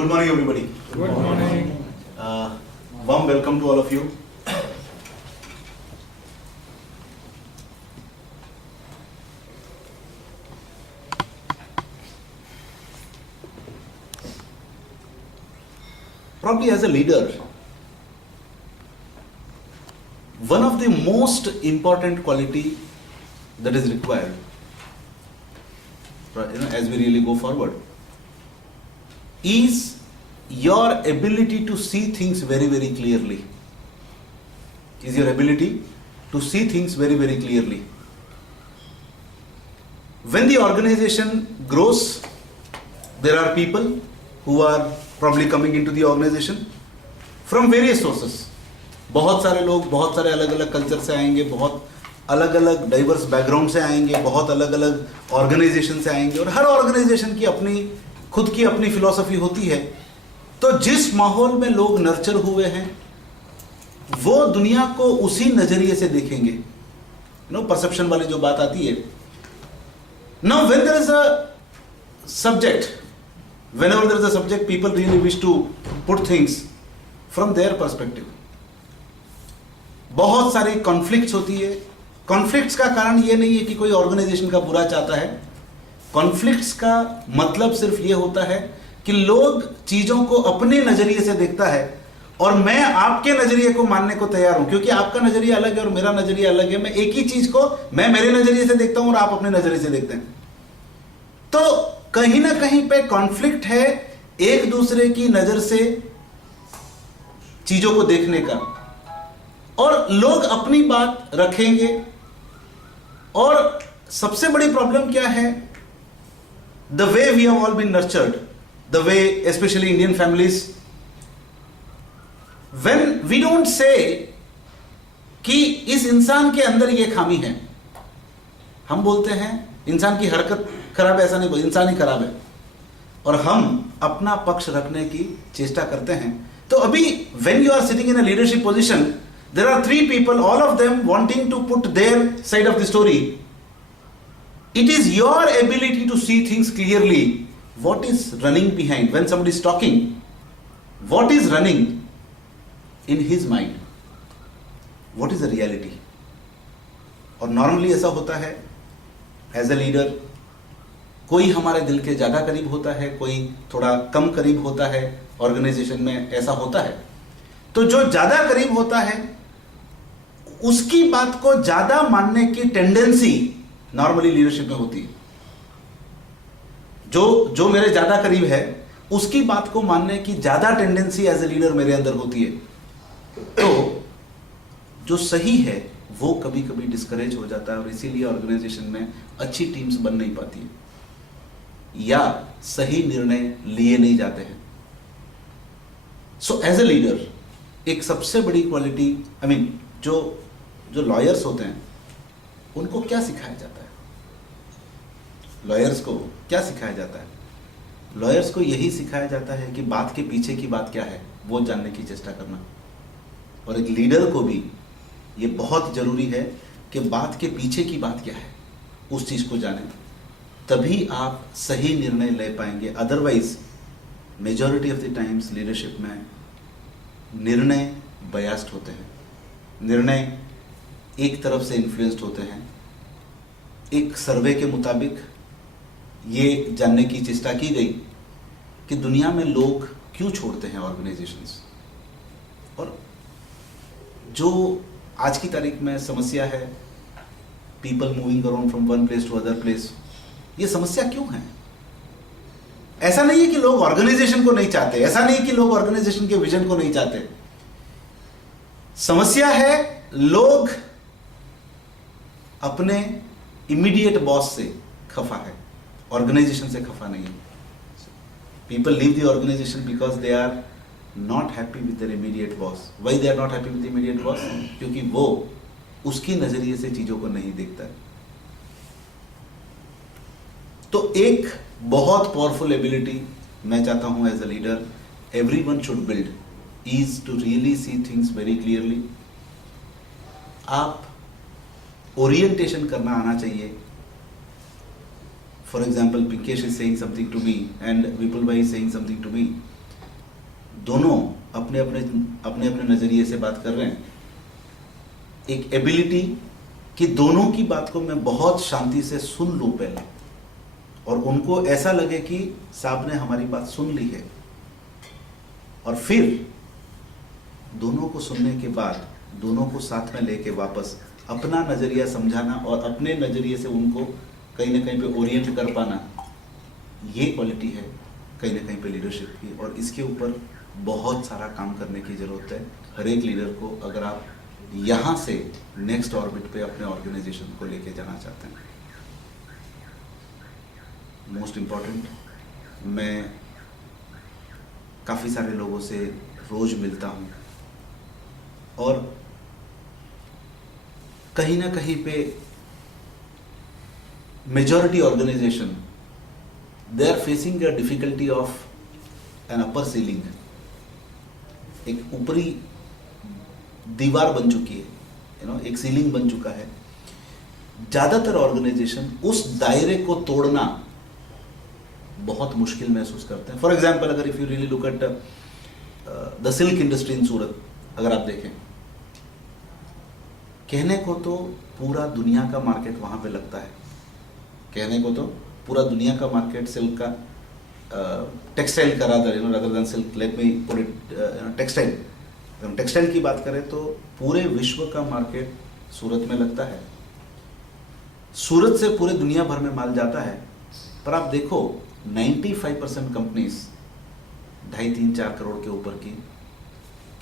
Good morning, everybody. Good morning. Warm welcome to all of you. Probably as a leader, one of the most important quality that is required, as we really go forward, is your ability to see things very, very clearly. Is your ability to see things very, very clearly. When the organization grows, there are people who are probably coming into the organization from various sources. बहुत सारे लोग बहुत सारे अलग अलग culture से आएंगे, बहुत अलग अलग डाइवर्स बैकग्राउंड से आएंगे, बहुत अलग अलग ऑर्गेनाइजेशन से आएंगे, और हर ऑर्गेनाइजेशन की अपनी खुद की अपनी फिलॉसफी होती है. तो जिस माहौल में लोग नर्चर हुए हैं वो दुनिया को उसी नजरिए से देखेंगे. परसेप्शन वाली जो बात आती है. Now when there is a subject, whenever there is a subject, people really wish to put things from their perspective. बहुत सारी कॉन्फ्लिक्ट्स होती है. कॉन्फ्लिक्ट्स का कारण ये नहीं है कि कोई ऑर्गेनाइजेशन का बुरा चाहता है. कॉन्फ्लिक्ट्स का मतलब सिर्फ ये होता है कि लोग चीजों को अपने नजरिए से देखता है और मैं आपके नजरिए को मानने को तैयार हूं, क्योंकि आपका नजरिया अलग है और मेरा नजरिया अलग है. मैं एक ही चीज को मैं मेरे नजरिए से देखता हूं और आप अपने नजरिए से देखते हैं. तो कहीं ना कहीं पे कॉन्फ्लिक्ट है एक दूसरे की नजर से चीजों को देखने का, और लोग अपनी बात रखेंगे. और सबसे बड़ी प्रॉब्लम क्या है? The way we have all been nurtured, the way specially Indian families, when we don't say कि इस इंसान के अंदर ये खामी है. हम बोलते हैं इंसान की हरकत खराब है, ऐसा नहीं बोलते, इंसान ही खराब है, और हम अपना पक्ष रखने की चेष्टा करते हैं. तो अभी when you are sitting in a leadership position, there are three people, all of them wanting to put their side of the story. It is your ability to see things clearly. What is running behind when somebody is talking, what is running in his mind, what is the reality. और normally ऐसा होता है as a leader, कोई हमारे दिल के ज्यादा करीब होता है, कोई थोड़ा कम करीब होता है. ऑर्गेनाइजेशन में ऐसा होता है. तो जो ज्यादा करीब होता है उसकी बात को ज्यादा मानने की टेंडेंसी नॉर्मली लीडरशिप में होती है. जो मेरे ज्यादा करीब है उसकी बात को मानने की ज्यादा टेंडेंसी एज ए लीडर मेरे अंदर होती है. तो जो सही है वो कभी कभी डिस्करेज हो जाता है, और इसीलिए ऑर्गेनाइजेशन में अच्छी टीम्स बन नहीं पाती है या सही निर्णय लिए नहीं जाते हैं. सो एज ए लीडर एक सबसे बड़ी क्वालिटी, जो लॉयर्स होते हैं उनको क्या सिखाया जाता है? लॉयर्स को क्या सिखाया जाता है? लॉयर्स को यही सिखाया जाता है कि बात के पीछे की बात क्या है वो जानने की चेष्टा करना. और एक लीडर को भी ये बहुत जरूरी है कि बात के पीछे की बात क्या है उस चीज को जाने, तभी आप सही निर्णय ले पाएंगे. Otherwise majority of the times leadership में निर्णय बायस्ड होते हैं, निर्णय एक तरफ से इन्फ्लुएंस्ड होते हैं. एक सर्वे के मुताबिक ये जानने की चेष्टा की गई कि दुनिया में लोग क्यों छोड़ते हैं ऑर्गेनाइजेशंस, और जो आज की तारीख में समस्या है, people moving around from one place to other place, ये समस्या क्यों है? ऐसा नहीं है कि लोग ऑर्गेनाइजेशन को नहीं चाहते, ऐसा नहीं कि लोग ऑर्गेनाइजेशन के विजन को नहीं चाहते. समस्या है लोग अपने इमीडिएट बॉस से खफा है, ऑर्गेनाइजेशन से खफा नहीं है. People leave the organization because they are not happy with their immediate boss. Why they are not happy with the immediate boss? क्योंकि वो उसकी नजरिए से चीजों को नहीं देखता है. तो एक बहुत पावरफुल एबिलिटी मैं चाहता हूं as a leader everyone should build is to really see things very clearly. आप ओरिएंटेशन करना आना चाहिए. For example, Pinkesh is saying something to me and Vipul bhai is saying something to me. दोनों अपने अपने नजरिए से बात कर रहे हैं। एक एबिलिटी कि दोनों की बात को मैं बहुत शांति से सुन लूं पहले, और उनको ऐसा लगे कि साहब ने हमारी बात सुन ली है, और फिर दोनों को सुनने के बाद दोनों को साथ में लेके वापस अपना नजरिया समझाना और अपने नजरिए से उनको कहीं ना कहीं पे ओरिएंट कर पाना, ये क्वालिटी है कहीं ना कहीं पे लीडरशिप की। और इसके ऊपर बहुत सारा काम करने की जरूरत है हर एक लीडर को, अगर आप यहाँ से नेक्स्ट ऑर्बिट पे अपने ऑर्गेनाइजेशन को लेके जाना चाहते हैं। मोस्ट इम्पॉर्टेंट, मैं काफ़ी सारे लोगों से रोज मिलता हूँ और कहीं ना कहीं पे majority organization they are facing a difficulty of an upper ceiling. एक ऊपरी दीवार बन चुकी है, एक सीलिंग बन चुका है। ज्यादातर ऑर्गेनाइजेशन उस दायरे को तोड़ना बहुत मुश्किल महसूस करते हैं। फॉर एग्जाम्पल, अगर if you really look at the silk industry in Surat, अगर आप देखें, कहने को तो पूरा दुनिया का मार्केट वहां पे लगता है, कहने को तो पूरा दुनिया का मार्केट सिल्क का, टेक्सटाइल का, rather than silk, let me put it textile. हम टेक्सटाइल की बात करें तो पूरे विश्व का मार्केट सूरत में लगता है। सूरत से पूरे दुनिया भर में माल जाता है, पर आप देखो 95% कंपनीज 2.5-3-4 करोड़ के ऊपर की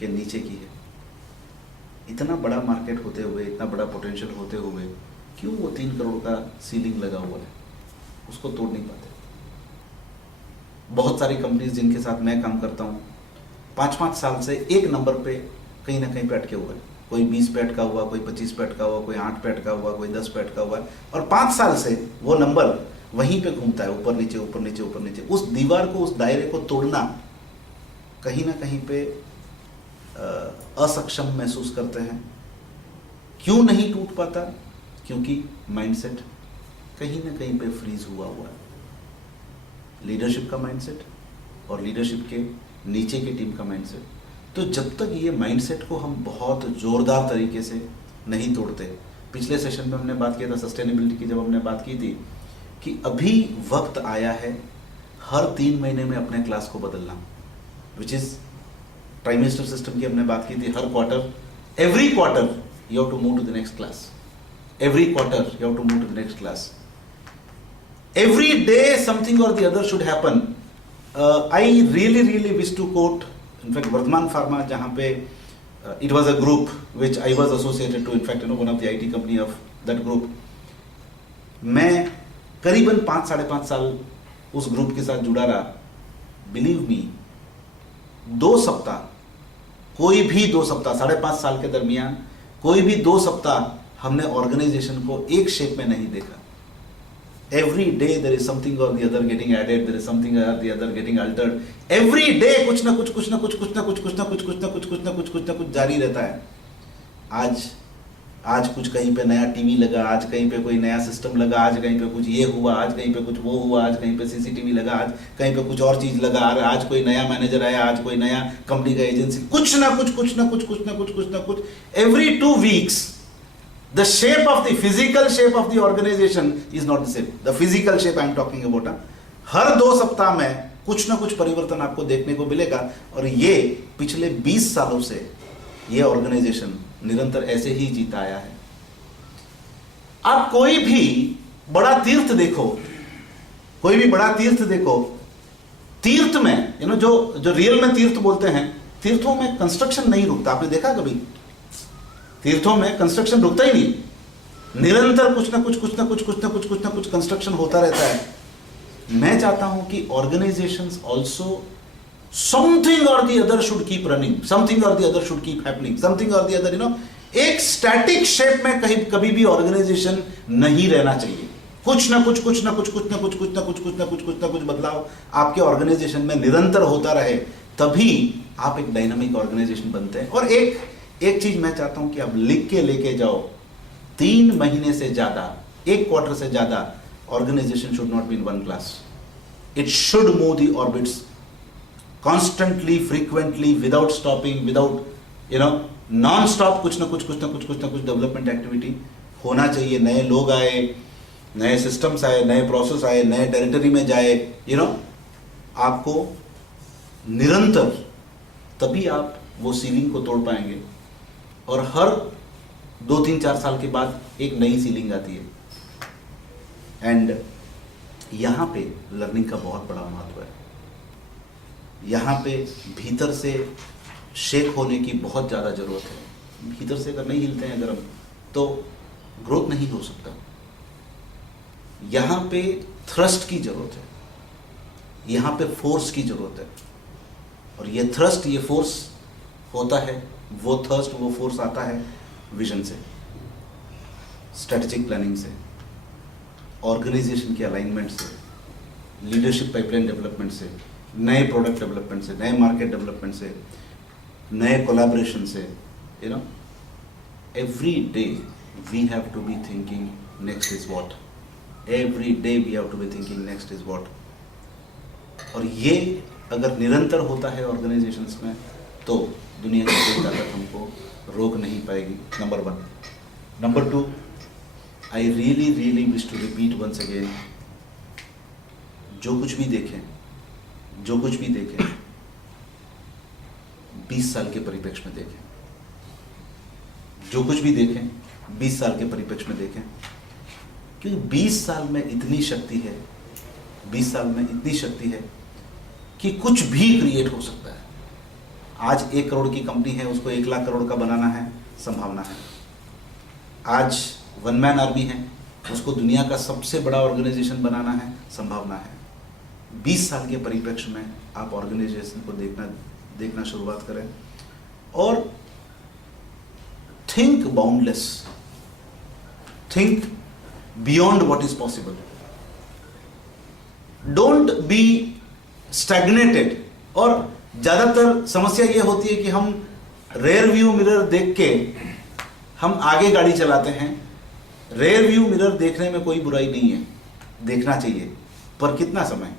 के नीचे की है। इतना बड़ा मार्केट होते हुए, इतना बड़ा पोटेंशियल होते हुए, क्यों वो 3 करोड़ का सीलिंग लगा हुआ है, उसको तोड़ नहीं पाते। बहुत सारी कंपनीज जिनके साथ मैं काम करता हूँ 5-5 साल से एक नंबर पे कहीं ना कहीं पे अटके हुए हैं। कोई 20 पे अटका हुआ, कोई 25 पे अटका हुआ, कोई 8 पे अटका हुआ, कोई 10 पे अटका हुआ है, और 5 साल से वो नंबर वहीं पे घूमता है, ऊपर नीचे ऊपर नीचे ऊपर नीचे। उस दीवार को, उस दायरे को तोड़ना कहीं ना कहीं पे असक्षम महसूस करते हैं। क्यों नहीं टूट पाता? क्योंकि माइंडसेट कहीं ना कहीं पे फ्रीज हुआ है। लीडरशिप का माइंडसेट और लीडरशिप के नीचे की टीम का माइंडसेट। तो जब तक ये माइंडसेट को हम बहुत जोरदार तरीके से नहीं तोड़ते, पिछले सेशन में हमने बात किया था सस्टेनेबिलिटी की, जब हमने बात की थी कि अभी वक्त आया है हर 3 महीने में अपने क्लास को बदलना, विच इज ट्राइमेस्टर सिस्टम की हमने बात की थी। हर quarter, every quarter you have to move to the next class, every quarter you have to move to the next class, every day something or the other should happen. I really wish to quote, in fact, Vardhman Pharma, jahan pe it was a group which I was associated to, in fact, one of the IT company of that group. मैं करीबन 5-5.5 साल उस group के साथ जुड़ा रहा। Believe me, 2 सप्ताह, कोई भी 2 सप्ताह, 5.5 साल के दरमियान कोई भी 2 सप्ताह हमने ऑर्गेनाइजेशन को एक शेप में नहीं देखा। Every day there is something or the other getting added, there is something or the other getting altered. Every day कुछ ना कुछ जारी रहता है। आज कुछ कहीं पे नया टीवी लगा, आज कहीं पे कोई नया सिस्टम लगा, आज कहीं पे कुछ ये हुआ, आज कहीं पे कुछ वो हुआ, आज कहीं पे सीसीटीवी लगा, आज कहीं पे कुछ और चीज लगा, आज कोई नया मैनेजर आया, आज कोई नया कंपनी का एजेंसी, कुछ ना कुछ every 2 weeks the shape of the physical shape of the organization is not the same. The physical shape I am talking about. हर 2 सप्ताह में कुछ ना कुछ परिवर्तन आपको देखने को मिलेगा, और ये पिछले 20 सालों से ये ऑर्गेनाइजेशन निरंतर ऐसे ही जीता आया है। आप कोई भी बड़ा तीर्थ देखो, तीर्थ में जो रियल में तीर्थ बोलते हैं, तीर्थों में कंस्ट्रक्शन नहीं रुकता। आपने देखा कभी? तीर्थों में कंस्ट्रक्शन रुकता ही नहीं, निरंतर कुछ ना कुछ कंस्ट्रक्शन होता रहता है। मैं चाहता हूं कि organisations also something or the other should keep running, something or the other should keep happening, something or the other, एक स्टैटिक शेप में कभी भी ऑर्गेनाइजेशन नहीं रहना चाहिए। कुछ ना कुछ बदलाव आपके ऑर्गेनाइजेशन में निरंतर होता रहे, तभी आप एक डायनामिक ऑर्गेनाइजेशन बनते हैं। और एक चीज मैं चाहता हूं कि आप लिख के लेके जाओ, 3 महीने से ज्यादा, 1 क्वार्टर से ज्यादा organization should not be in 1 class. It should move the orbits constantly, frequently, without stopping, without non stop कुछ ना कुछ डेवलपमेंट एक्टिविटी होना चाहिए। नए लोग आए, नए सिस्टम्स आए, नए प्रोसेस आए, नए टेरिटरी में जाए, आपको निरंतर, तभी आप वो सीलिंग को तोड़ पाएंगे। और हर 2-3-4 साल के बाद एक नई सीलिंग आती है। एंड यहाँ पे लर्निंग का बहुत बड़ा महत्व है। यहाँ पे भीतर से शेक होने की बहुत ज़्यादा ज़रूरत है। भीतर से अगर नहीं हिलते हैं अगर हम, तो ग्रोथ नहीं हो सकता। यहाँ पे थ्रस्ट की ज़रूरत है, यहाँ पे फोर्स की ज़रूरत है। और ये थ्रस्ट, ये फोर्स होता है, वो थर्स्ट, वो फोर्स आता है विजन से, स्ट्रेटेजिक प्लानिंग से, ऑर्गेनाइजेशन के अलाइनमेंट से, लीडरशिप पाइपलाइन डेवलपमेंट से, नए प्रोडक्ट डेवलपमेंट से, नए मार्केट डेवलपमेंट से, नए कोलैबोरेशन से। Every day we have to be thinking next is what, every day we have to be thinking next is what. और ये अगर निरंतर होता है ऑर्गेनाइजेशंस में, तो दुनिया की कोई ताकत हमको रोक नहीं पाएगी, number 1। Number 2, I really wish to repeat once again, जो कुछ भी देखें 20 साल के परिप्रेक्ष्य में देखें। जो कुछ भी देखें 20 साल के परिप्रेक्ष्य में देखें, क्योंकि 20 साल में इतनी शक्ति है, 20 साल में इतनी शक्ति है कि कुछ भी क्रिएट हो सकता है। आज 1 करोड़ की कंपनी है, उसको 1 लाख करोड़ का बनाना है, संभावना है। आज 1 मैन आर्मी है, उसको दुनिया का सबसे बड़ा ऑर्गेनाइजेशन बनाना है, संभावना है। 20 साल के परिप्रेक्ष्य में आप ऑर्गेनाइजेशन को देखना शुरुआत करें और think boundless, think beyond what is possible. Don't be stagnated. और ज्यादातर समस्या ये होती है कि हम रेयर व्यू मिरर देख के हम आगे गाड़ी चलाते हैं। रेयर व्यू मिरर देखने में कोई बुराई नहीं है, देखना चाहिए, पर कितना समय?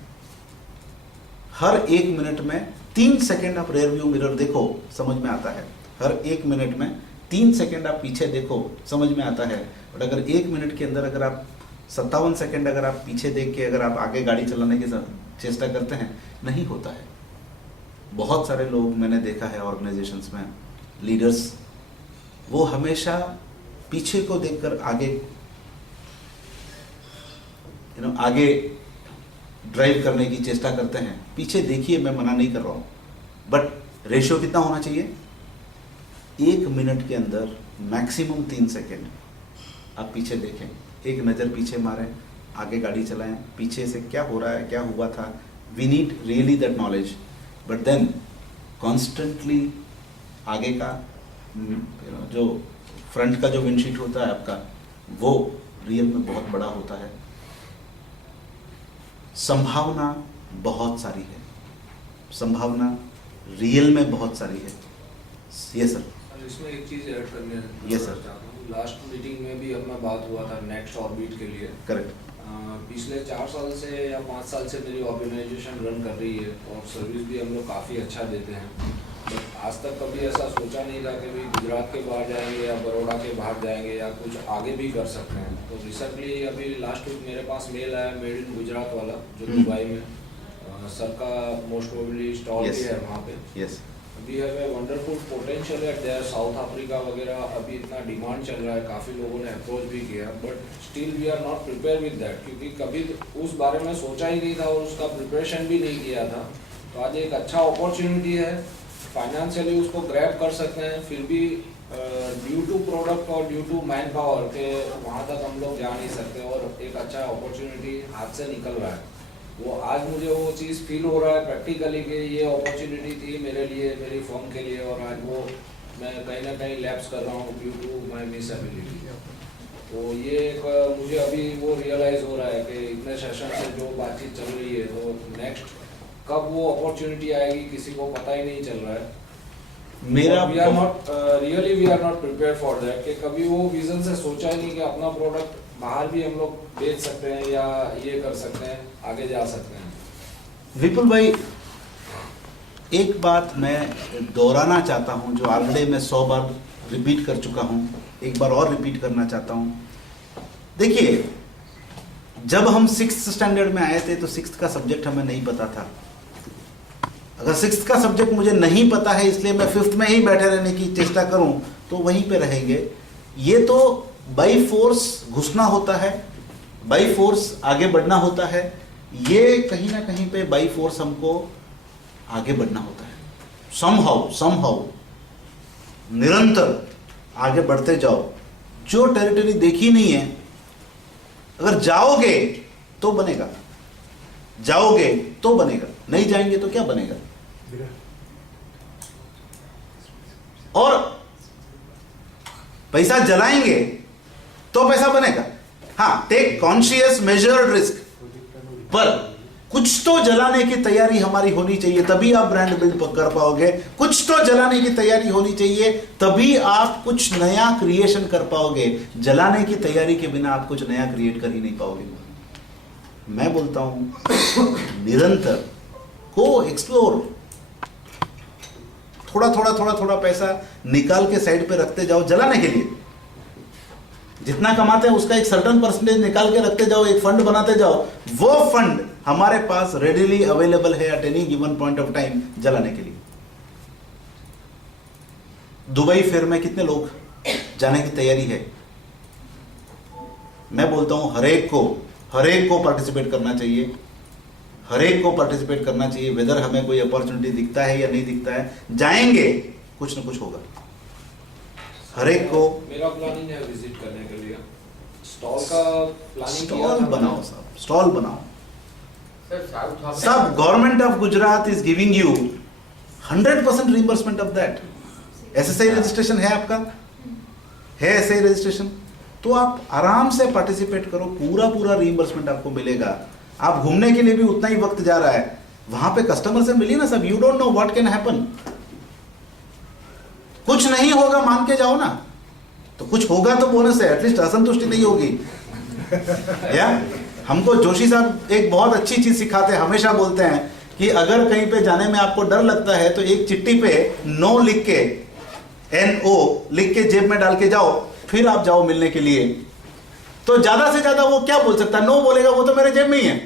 हर 1 मिनट में 3 सेकंड आप रेयर व्यू मिरर देखो, समझ में आता है। हर 1 मिनट में 3 सेकंड आप पीछे देखो, समझ में आता है। और अगर 1 मिनट के अंदर अगर आप 57 सेकंड अगर आप पीछे देख के अगर आप आगे गाड़ी चलाने की चेष्टा करते हैं, नहीं होता है। बहुत सारे लोग मैंने देखा है ऑर्गेनाइजेशंस में, लीडर्स, वो हमेशा पीछे को देखकर आगे ड्राइव करने की चेष्टा करते हैं। पीछे देखिए, मैं मना नहीं कर रहा हूँ, बट रेशियो कितना होना चाहिए? 1 मिनट के अंदर मैक्सिमम 3 सेकेंड आप पीछे देखें, एक नज़र पीछे मारें, आगे गाड़ी चलाएं, पीछे से क्या हो रहा है, क्या हुआ था। We need really that knowledge, but then constantly आगे का जो फ्रंट का जो विंडशीट होता है आपका, वो रियल में बहुत बड़ा होता है। संभावना बहुत सारी है, संभावना रियल में बहुत सारी है। ये सर, इसमें एक चीज़ ऐड करने यस सर, लास्ट मीटिंग में भी अपना बात हुआ था नेक्स्ट ऑर्बिट के लिए। करेक्ट। पिछले 4 साल से या 5 साल से मेरी ऑर्गेनाइजेशन रन कर रही है और सर्विस भी हम लोग काफ़ी अच्छा देते हैं। बट आज तक कभी ऐसा सोचा नहीं था कि भाई गुजरात के बाहर जाएंगे या बड़ौदा के बाहर जाएंगे या कुछ आगे भी कर सकते हैं। तो रिसेंटली अभी लास्ट वीक मेरे पास मेल आया मेड इन गुजरात वाला, जो दुबई में सर का मोस्ट प्रोबेबली स्टॉल भी है वहाँ पे। Yes, we have a wonderful potential at there. South Africa वगैरह अभी इतना डिमांड चल रहा है, काफ़ी लोगों ने अप्रोच भी किया, but still we are not prepare with that, क्योंकि कभी उस बारे में सोचा ही नहीं था और उसका प्रिपरेशन भी नहीं किया था। तो आज एक अच्छा अपॉर्चुनिटी है, फाइनेंशियली उसको ग्रैब कर सकते हैं, फिर भी ड्यू टू प्रोडक्ट और ड्यू टू मैन पावर के वहाँ तक हम लोग जा नहीं सकते, और एक अच्छा अपॉर्चुनिटी हाथ से निकल रहा है। वो आज मुझे वो चीज़ फील हो रहा है प्रैक्टिकली कि ये अपॉर्चुनिटी थी मेरे लिए, मेरी फर्म के लिए, और आज वो मैं कहीं ना कहीं लैप्स कर रहा हूँ due to my miss ability. तो ये एक मुझे अभी वो रियलाइज़ हो रहा है कि इतने सेशन से जो बातचीत चल रही है, तो नेक्स्ट कब वो अपॉर्चुनिटी आएगी किसी को पता ही नहीं चल रहा है। मेरा we are not really we are not prepare for that, कि कभी वो विजन से सोचा ही नहीं कि अपना प्रोडक्ट बाहर भी हम लोग बेच सकते हैं या ये कर सकते हैं, आगे जा सकते हैं। विपुल भाई, एक बात मैं दोहराना चाहता हूँ जो ऑलरेडी मैं 100 बार रिपीट कर चुका हूँ, एक बार और रिपीट करना चाहता हूँ। देखिए, जब हम 6th स्टैंडर्ड में आए थे तो 6th का सब्जेक्ट हमें नहीं पता था। अगर 6th का सब्जेक्ट मुझे नहीं पता है इसलिए मैं 5th में ही बैठे रहने की चेष्टा करूं तो वहीं पे रहेंगे। ये तो बाई फोर्स घुसना होता है, बाई फोर्स आगे बढ़ना होता है। ये कहीं ना कहीं पे बाई फोर्स हमको आगे बढ़ना होता है। समहाउ निरंतर आगे बढ़ते जाओ। जो टेरिटरी देखी नहीं है, अगर जाओगे तो बनेगा, जाओगे तो बनेगा, नहीं जाएंगे तो क्या बनेगा। और पैसा जलाएंगे तो पैसा बनेगा। हाँ, टेक कॉन्शियस मेजर्ड रिस्क, पर कुछ तो जलाने की तैयारी हमारी होनी चाहिए, तभी आप ब्रांड बिल्ड कर पाओगे। कुछ तो जलाने की तैयारी होनी चाहिए, तभी आप कुछ नया क्रिएशन कर पाओगे। जलाने की तैयारी के बिना आप कुछ नया क्रिएट कर ही नहीं पाओगे। मैं बोलता हूं निरंतर को एक्सप्लोर, थोड़ा पैसा निकाल के साइड पे रखते जाओ जलाने के लिए। जितना कमाते हैं उसका एक सर्टेन परसेंटेज निकाल के रखते जाओ, एक फंड बनाते जाओ। वो फंड हमारे पास रेडिली अवेलेबल है at any given point of time जलाने के लिए। दुबई फेयर में कितने लोग जाने की तैयारी है? मैं बोलता हूं हर एक को पार्टिसिपेट करना चाहिए, हर एक को पार्टिसिपेट करना चाहिए। वेदर हमें कोई अपॉर्चुनिटी दिखता है या नहीं दिखता है, जाएंगे, कुछ ना कुछ होगा। हर एक को मेरा प्लानिंग है विजिट करने के लिए। स्टॉल का प्लानिंग स्टॉल बनाओ, सब स्टॉल बनाओ। सब government of Gujarat is giving you 100% reimbursement of that. SSI registration है आपका, है एसआई रजिस्ट्रेशन, तो आप आराम से पार्टिसिपेट करो, पूरा रिइंबर्समेंट आपको मिलेगा। आप घूमने के लिए भी उतना ही वक्त जा रहा है, वहां पे कस्टमर से मिलिए ना सब। You don't know what can happen. कुछ नहीं होगा मान के जाओ ना, तो कुछ होगा तो बोनस है, एटलीस्ट असंतुष्टि नहीं होगी। या हमको जोशी साहब एक बहुत अच्छी चीज सिखाते हैं, हमेशा बोलते हैं कि अगर कहीं पे जाने में आपको डर लगता है तो एक चिट्ठी पे नो लिख के, NO लिख के जेब में डाल के जाओ, फिर आप जाओ मिलने के लिए। तो ज्यादा से ज्यादा वो क्या बोल सकता है? नो बोलेगा, वो तो मेरे जेब में ही है।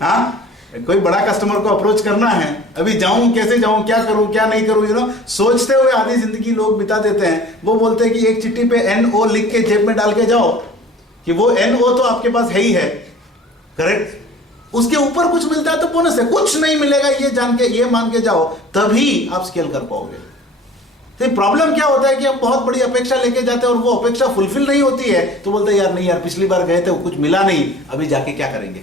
हाँ, कोई बड़ा कस्टमर को अप्रोच करना है, अभी जाऊं कैसे जाऊं, क्या करूं क्या नहीं करूं, यू नो, सोचते हुए आधी जिंदगी लोग बिता देते हैं। वो बोलते हैं कि एक चिट्ठी पे NO लिख के जेब में डाल के जाओ, कि वो NO तो आपके पास है ही है, करेक्ट। उसके ऊपर कुछ मिलता है तो बोनस है, कुछ नहीं मिलेगा ये जान के, ये मान के जाओ, तभी आप स्केल कर पाओगे। तो प्रॉब्लम क्या होता है कि हम बहुत बड़ी अपेक्षा लेके जाते हैं और वो अपेक्षा फुलफिल नहीं होती है, तो बोलते हैं यार नहीं यार, पिछली बार गए थे कुछ मिला नहीं, अभी जाके क्या करेंगे।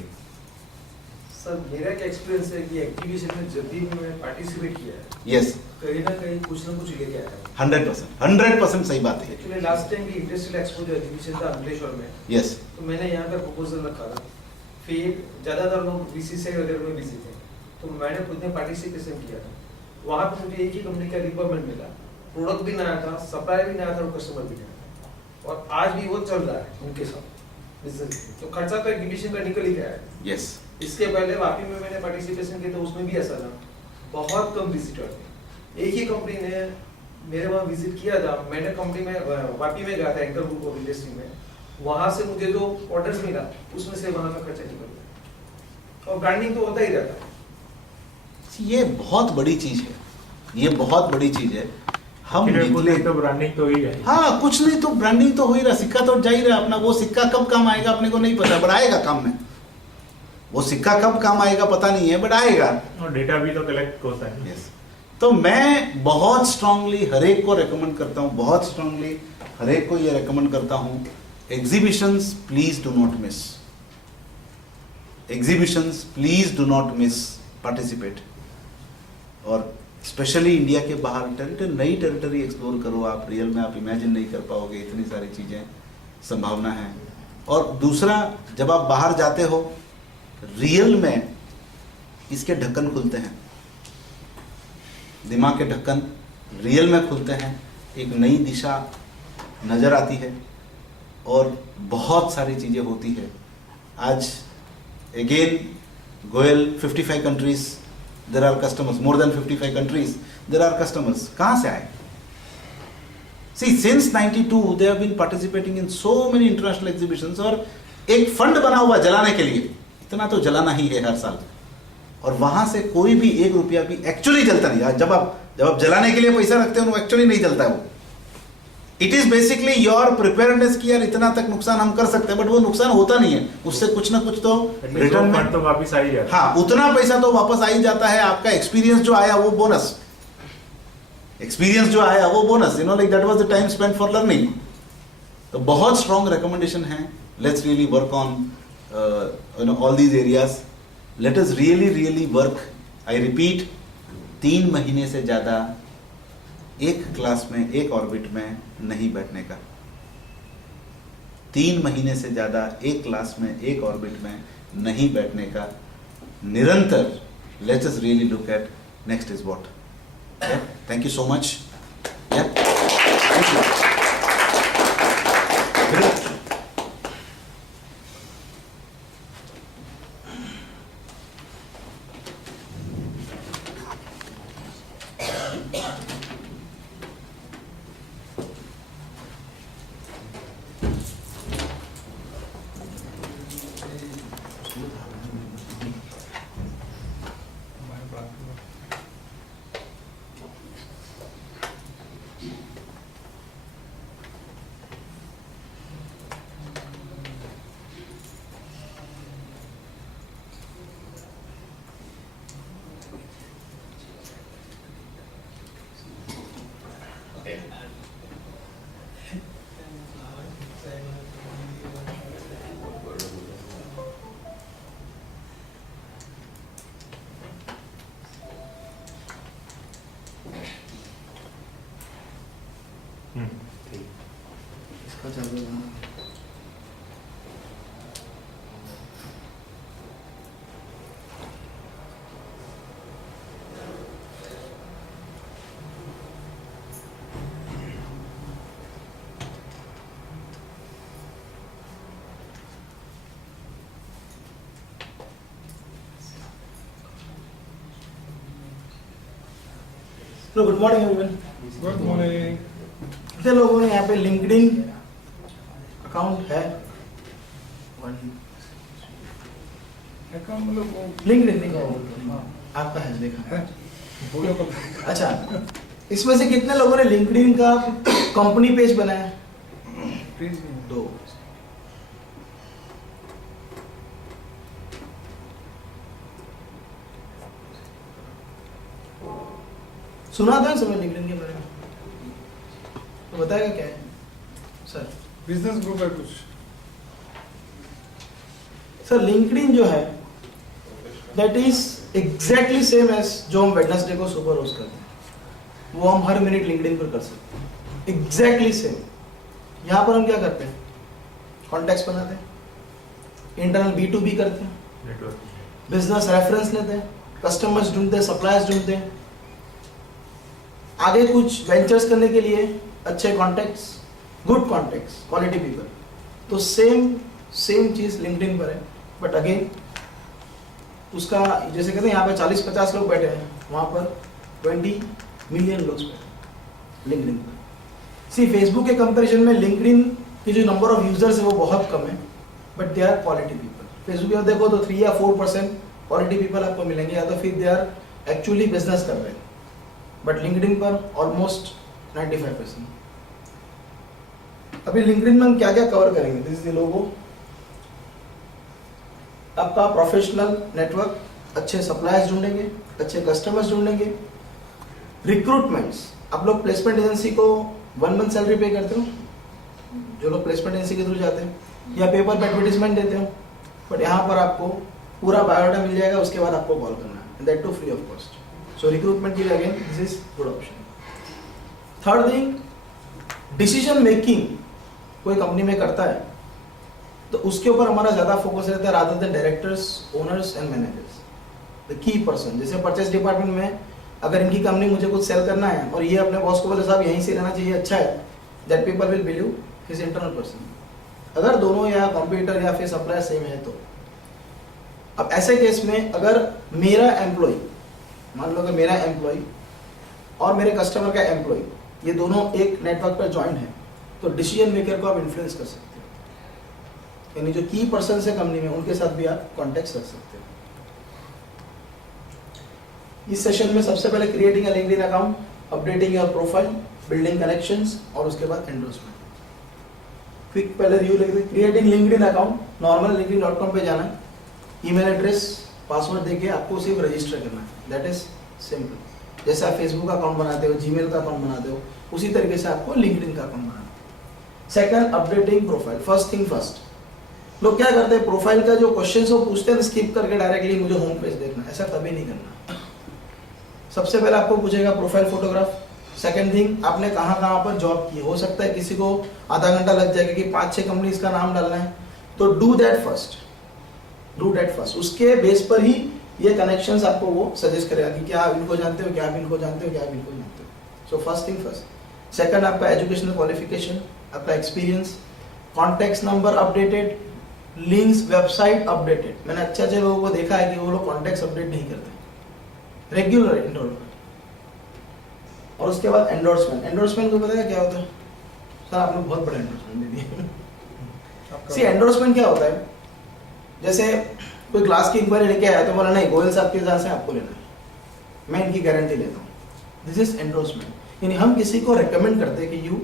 सर मेरा क्या एक्सपीरियंस है कि एग्जीबिशन में जब भी मैंने पार्टिसिपेट किया है, यस, कहीं ना कहीं कुछ ना कुछ लेके आया है। 100% सही बात है। एक्चुअली लास्ट टाइम भी इंडस्ट्रियल एक्सपो जो एग्जीबिशन था अंकलेश्वर में, यस, तो मैंने यहाँ पर प्रपोजल रखा था। फिर ज्यादातर लोग बीसीसीआई वगैरह में बिजी थे, तो मैंने खुद ने पार्टिसिपेशन किया था। वहाँ पे मुझे एक ही कंपनी का रिक्वायरमेंट मिला, प्रोडक्ट भी नया था, सप्लाई भी नया था और कस्टमर भी नया था, और आज भी वो चल रहा है उनके साथ बिजनेस। तो खर्चा तो एग्जीबिशन का निकल ही गया है। यस, इसके पहले वापी में मैंने पार्टिसिपेशन किया तो उसमें भी ऐसा था, बहुत कम विजिटर थे। एक ही कंपनी ने मेरे वहाँ विजिट किया था, मैंने कंपनी में वापी में गया था एंकर ग्रुप ऑफ इंडस्ट्री में, वहाँ से मुझे जो ऑर्डर्स मिला उसमें से वहाँ का खर्चा निकल गया। और ब्रांडिंग तो होता ही रहता है। ये बहुत बड़ी चीज है, ये बहुत बड़ी चीज है। हम निकले तो ब्रांडिंग तो ही है। हाँ, कुछ नहीं तो ब्रांडिंग तो हो ही रहा, सिक्का तो जा ही रहा अपना। वो सिक्का कब काम आएगा अपने को नहीं पता, बट आएगा काम में। वो सिक्का कब काम आएगा पता नहीं है, बट आएगा। और डेटा भी तो कलेक्ट होता है। यस, तो मैं बहुत स्ट्रांगली हर एक को रेकमेंड करता हूँ, बहुत स्ट्रांगली हर एक को ये रेकमेंड करता हूँ, exhibitions please do not miss, exhibitions please do not miss, participate. और स्पेशली इंडिया के बाहर नई टेरिटरी एक्सप्लोर करो। आप रियल में आप इमेजिन नहीं कर पाओगे, इतनी सारी चीज़ें संभावना है। और दूसरा, जब आप बाहर जाते हो रियल में इसके ढक्कन खुलते हैं, दिमाग के ढक्कन रियल में खुलते हैं, एक नई दिशा नज़र आती है और बहुत सारी चीज़ें होती है। आज again Goyal 55 countries there are customers, more than 55 countries, there are customers. कहाँ से आए? See, since 92 they have been participating in so many international exhibitions, और एक फंड बना हुआ जलाने के लिए, इतना तो जलाना ही है हर साल, और वहां से कोई भी 1 रुपया भी एक्चुअली जलता नहीं। जब आप जलाने के लिए पैसा रखते हो वो एक्चुअली नहीं जलता है वो। It is basically your preparedness कि यार इतना तक नुकसान हम कर सकते हैं, बट वो नुकसान होता नहीं है, उससे कुछ ना कुछ तो रिटर्न में तो वापस आ ही जाता है। हाँ, उतना पैसा तो वापस आ ही जाता है। आपका एक्सपीरियंस जो आया वो बोनस, एक्सपीरियंस जो आया वो bonus, you know, like that was the time spent for learning. तो बहुत स्ट्रॉन्ग रिकमेंडेशन है, let's really work on you know all these areas, let us really work. I repeat, 3 महीने से ज्यादा एक क्लास में, एक ऑर्बिट में नहीं बैठने का। 3 महीने से ज्यादा एक क्लास में, एक ऑर्बिट में नहीं बैठने का। निरंतर let's us really look eight next is what. Thank you so much. Thank you. इसका चालू है। Hello, good morning everyone. Good morning. कितने लोगों ने यहाँ पे लिंक्डइन अकाउंट है? लिंक्डइन आपका है, देखा है? अच्छा, इसमें से कितने लोगों ने लिंक्डइन का कंपनी पेज बनाया? 2। सुना था समय लिंक्डइन के बारे में? तो बताएगा क्या है सर? बिजनेस ग्रुप है कुछ। सर, लिंक्डइन जो है that is exactly same as जो हम वेडनेसडे को सुपर रोज करते हैं, वो हम हर मिनट लिंक्डइन पर कर सकते हैं। Exactly same. यहाँ पर हम क्या करते हैं? कॉन्टेक्ट्स बनाते हैं, इंटरनल B2B करते हैं, बिजनेस रेफरेंस लेते हैं, कस्टमर्स ढूंढते हैं, सप्लायर्स ढूंढते हैं, आगे कुछ वेंचर्स करने के लिए अच्छे contacts, good contacts, quality people. तो सेम चीज लिंक्डइन पर है, बट अगेन उसका जैसे कहते हैं यहाँ पे 40-50 लोग बैठे हैं, वहाँ पर 20 मिलियन लोग बैठे लिंक्डइन पर। सी, फेसबुक के कंपैरिजन में लिंक्डइन की जो नंबर ऑफ यूजर्स है वो बहुत कम है, but they are quality people. Facebook पर देखो तो 3 या 4% क्वालिटी पीपल आपको मिलेंगे, या तो फिर दे आर एक्चुअली बिजनेस कर रहे हैं, बट लिंक्डइन पर ऑलमोस्ट 95%। अभी लिंक्डइन में हम क्या क्या कवर करेंगे? This is the logo. आपका प्रोफेशनल नेटवर्क, अच्छे सप्लायर्स ढूंढेंगे, अच्छे कस्टमर्स ढूंढेंगे, रिक्रूटमेंट्स। आप लोग प्लेसमेंट एजेंसी को 1 मंथ सैलरी पे करते हो, जो लोग प्लेसमेंट एजेंसी के थ्रू जाते हैं, या पेपर पे एडवर्टीजमेंट देते हो, बट यहाँ पर आपको पूरा बायोडाटा मिल जाएगा, उसके बाद आपको कॉल करना है, that too free of cost. So recruitment के लिए again this is good option. Third thing, decision making कोई कंपनी में करता है तो उसके ऊपर हमारा ज्यादा फोकस रहता है, rather than directors, owners and managers, the key person. जैसे परचेस डिपार्टमेंट में अगर इनकी कंपनी मुझे कुछ सेल करना है और ये अपने बॉस को बोले साहब यहीं से रहना चाहिए, अच्छा है, that people will believe his internal person. अगर दोनों या कंप्यूटर या फिर सप्लायर सेम है तो अब ऐसे केस में अगर मेरा एम्प्लॉय मान लो कि मेरा एम्प्लॉय और मेरे कस्टमर का एम्प्लॉय ये दोनों एक नेटवर्क पर ज्वाइन है, तो डिसीजन मेकर को आप इन्फ्लुएंस कर सकते हो, यानी जो की पर्सन है कंपनी में उनके साथ भी आप कॉन्टेक्ट रख सकते हो। इस सेशन में सबसे पहले creating a LinkedIn account, updating your profile, building connections और उसके बाद एंडोर्समेंट। क्विक पहले रिव्यू लिख दे। Creating LinkedIn account, normal linkedin.com पे जाना है, ईमेल एड्रेस पासवर्ड देके आपको सिर्फ रजिस्टर करना है, दैट इज सिंपल। जैसे आप फेसबुक का अकाउंट बनाते हो, जीमेल का अकाउंट बनाते हो, उसी तरीके से आपको लिंक्डइन का अकाउंट बनाना है। Second, updating profile. First thing first, लोग क्या करते हैं, प्रोफाइल का जो क्वेश्चन वो पूछते हैं स्किप करके डायरेक्टली मुझे होम पेज देखना, ऐसा कभी नहीं करना। सबसे पहले आपको पूछेगा प्रोफाइल फोटोग्राफ। सेकंड थिंग, आपने कहाँ कहाँ पर जॉब की, हो सकता है किसी को आधा घंटा लग जाएगा कि 5-6 कंपनीज का नाम डालना है, तो डू दैट फर्स्ट। उसके बेस पर ही ये कनेक्शंस आपको वो सजेस्ट करेगा कि क्या आप इनको जानते हो, क्या आप इनको जानते हो, क्या आप इनको जानते हो। So first thing first. Second, आपका एजुकेशनल क्वालिफिकेशन, आपका experience, contact number updated, links, website updated. मैंने अच्छे लोगों को देखा है कि वो लोग कॉन्टैक्ट अपडेट नहीं करते, रेगुलर एंडोर्समेंट। और उसके बाद एंडोर्समेंट। एंडोर्समेंट को पता है क्या होता है? सर आपने बहुत बड़ा एंडोर्समेंट दे दिया। सी एंडोर्समेंट क्या होता है, जैसे कोई ग्लास की इंक्वायरी लेके आया तो बोला नहीं गोयल साहब के जहाँ से आपको लेना है, मैं इनकी गारंटी लेता हूँ, दिस इज एंडोर्समेंट। यानी हम किसी को रेकमेंड करते हैं कि यू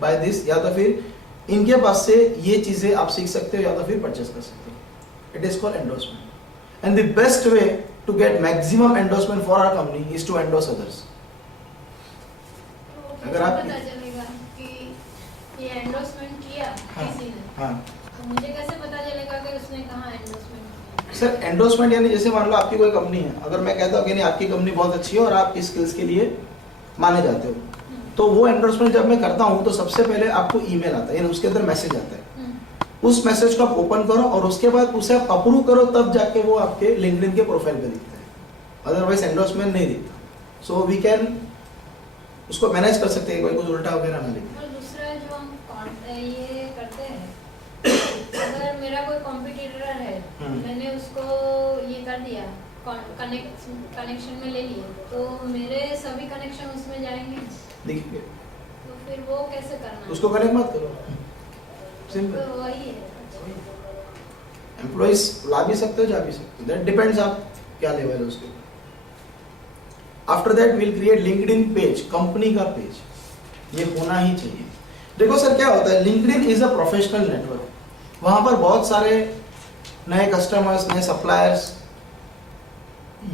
बाय दिस, या तो फिर इनके पास से ये चीजें आप सीख सकते हो या तो फिर परचेस कर सकते हो। It is called endorsement and the best way to get maximum endorsement for our company is to endorse others. अगर आप पता चलेगा कि ये एंडोर्समेंट किया किसी ने, हाँ तो मुझे कैसे पता चलेगा कि उसने कहाँ एंडोर्समेंट किया? सर एंडोर्समेंट यानी जैसे मान लो आपकी कोई कंपनी है, अगर मैं कहता हूँ कि नहीं आपकी कंपनी बहुत अच्छी है और आप इस स्किल्स के लिए माने जाते हो, तो वो एंडोर्समेंट जब मैं करता हूँ तो सबसे पहले आपको ईमेल आता है, यानी उसके अंदर मैसेज आता है। उस मैसेज को आप ओपन करो और उसके बाद उसे आप अप्रूव करो, तब जाके वो आपके लिंक्डइन के प्रोफाइल पे दिखता है, अदरवाइज एंडोर्समेंट नहीं दिखता। सो वी कैन उसको मैनेज कर सकते हैं, कोई कुछ उल्टा वगैरह ना लिखे। और दूसरा जो हम ये करते हैं, अगर मेरा कोई कॉम्पिटिटर है, मैंने उसको ये कर दिया, कनेक्शन में ले लिया, तो मेरे सभी कनेक्शन उसमें जाएंगे, देखिए तो फिर वो कैसे करना है? उसको कनेक्ट मत करो, सिंपल। तो वही है। एम्प्लॉइज ला भी सकते हो, जा भी सकते हो, दैट डिपेंड्स आप क्या लेवल है उसके। After that will create LinkedIn page, company का पेज, ये होना ही चाहिए। देखो सर क्या होता है, LinkedIn is a professional network, वहां पर बहुत सारे नए कस्टमर्स, नए सप्लायर्स,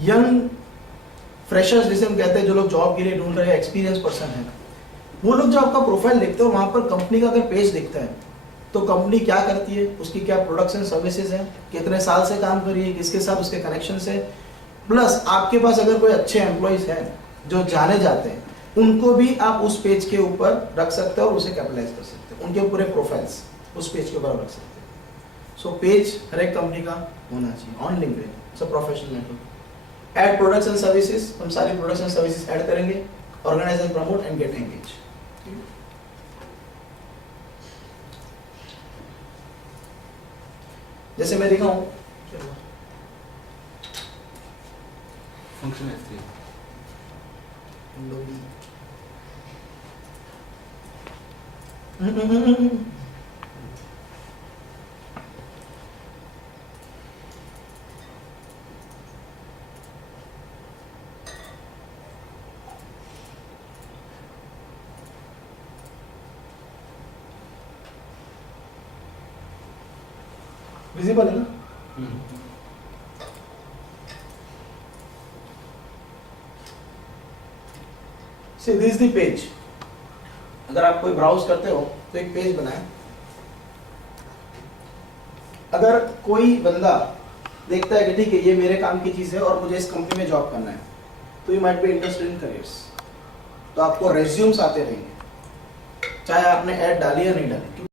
यंग फ्रेशर्स जिसे हम कहते हैं, जो लोग जॉब के लिए ढूंढ रहे हैं, एक्सपीरियंस पर्सन है, वो लोग जो आपका प्रोफाइल देखते हो वहां पर कंपनी का अगर पेज दिखता है तो कंपनी क्या करती है, उसकी क्या प्रोडक्ट्स एंड सर्विसेज है, कितने साल से काम कर रही है, किसके साथ उसके कनेक्शन है, प्लस आपके पास अगर कोई अच्छे एम्प्लॉइज हैं जो जाने जाते हैं, उनको भी आप उस पेज के ऊपर रख सकते हो और उसे कैपिटलाइज कर सकते हो, उनके पूरे प्रोफाइल्स उस पेज के ऊपर रख सकते हो। सो पेज हर एक कंपनी का होना चाहिए on LinkedIn, it's a professional network. Add products and services, हम सारी प्रोडक्ट्स एंड सर्विसेज ऐड करेंगे, organize and promote and get engage. जैसे मैं दिखाऊं फंक्शन F3 विजिबल है ना? See, this is the page. अगर आप कोई ब्राउज करते हो तो एक पेज बनाए, अगर कोई बंदा देखता है कि ठीक है ये मेरे काम की चीज है और मुझे इस कंपनी में जॉब करना है, तो you might be interested in careers, तो आपको रेज्यूम्स आते रहेंगे, चाहे आपने ऐड डाली या नहीं डाली।